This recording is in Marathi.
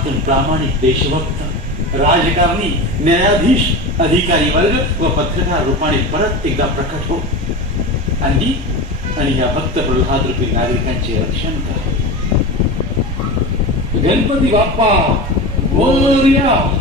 सनातन प्रामाणिक देशभक्त राजकारणी न्यायाधीश अधिकारी वर्ग व पत्रकार रूपाने परत एकदा प्रकट हो. आणि आणि या भक्त प्रल्हाद रूपी नागरिकांचे रक्षण करा. गणपती बाप्पा मोरया!